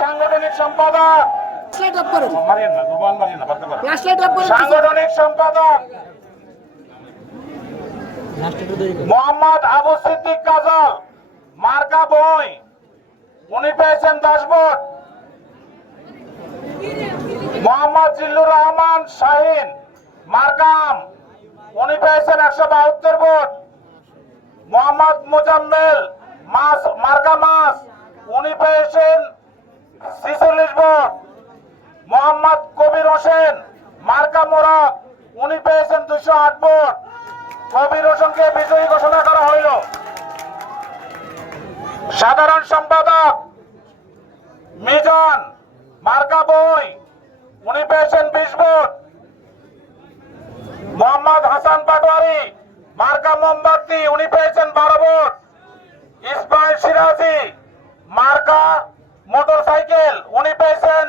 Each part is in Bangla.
সাংগঠনিক সম্পাদক। সাংগঠনিক সম্পাদক। মোহাম্মদ আবু সিদ্দিক কাজল মার্কা বই। উনি পেয়েছেন দশ ভোট। মোহাম্মদ জিল্লুর রহমান শাহিন মার্কাম উনি পেয়েছেন একশো বাহাত্তর ভোট। মোহাম্মদ মুজাম্মেল মাস উনি পেয়েছেন ছিচল্লিশ ভোট মোহাম্মদ কবির হোসেন, মার্কা মোরক উনি পেয়েছেন দুশো আট ভোট। কবির হোসেনকে বিজয়ী ঘোষণা করা হইল। সাধারণ সম্পাদক মিজন, মার্কা বই, উনি পেয়েছেন বিশ ভোট। মোহাম্মদ হাসান পাটোয়ারি, মার্কা মোমবাতি, উনি পেয়েছেন বারো ভোট ইসমাইল সিরাজি মার্কা মোটর সাইকেল উনি পেয়েছেন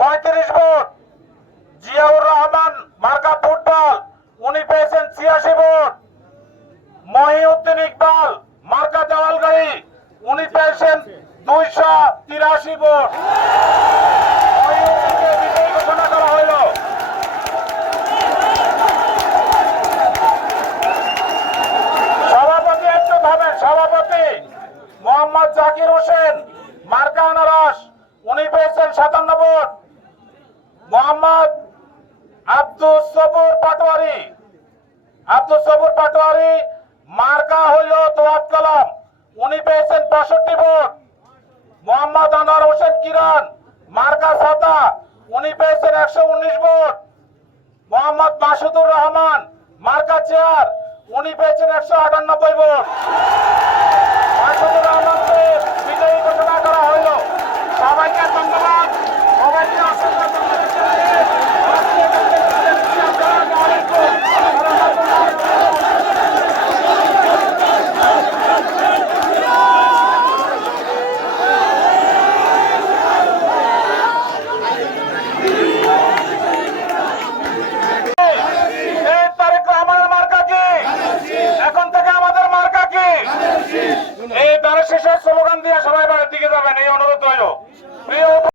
পঁয়ত্রিশ ভোট জিয়াউর রহমান মার্কা ফুটবল উনি পেয়েছেন ছিয়াশি ভোট মহিউদ্দিন ইকবাল মার্কা দেওয়াল গাড়ি উনি পেয়েছেন দুইশো তিরাশি ভোট মহিউদ্দিনকে বিজয়ী ঘোষণা করা হইল সভাপতি একটু ভাবেন সভাপতি মোহাম্মদ জাকির হোসেন মার্কা আনারস, উনি পেয়েছেন সাতান্ন ভোট। মোহাম্মদ আব্দুল সবুর পাটোয়ারি। আব্দুল সবুর পাটোয়ারি, মার্কা হইল দোয়াত কলম। উনি পেয়েছেন পঁয়ষট্টি ভোট। মোহাম্মদ আনোয়ার হোসেন কিরণ, মার্কা সাতা উনি পেয়েছেন একশো উনিশ ভোট। মোহাম্মদ মাসুদুর রহমান, মার্কা চেয়ার। উনি পেয়েছেন একশো আটানব্বই ভোট। শেষে স্লোগান দিয়ে সবাই বাড়ির দিকে যাবেন এই অনুরোধ রইল।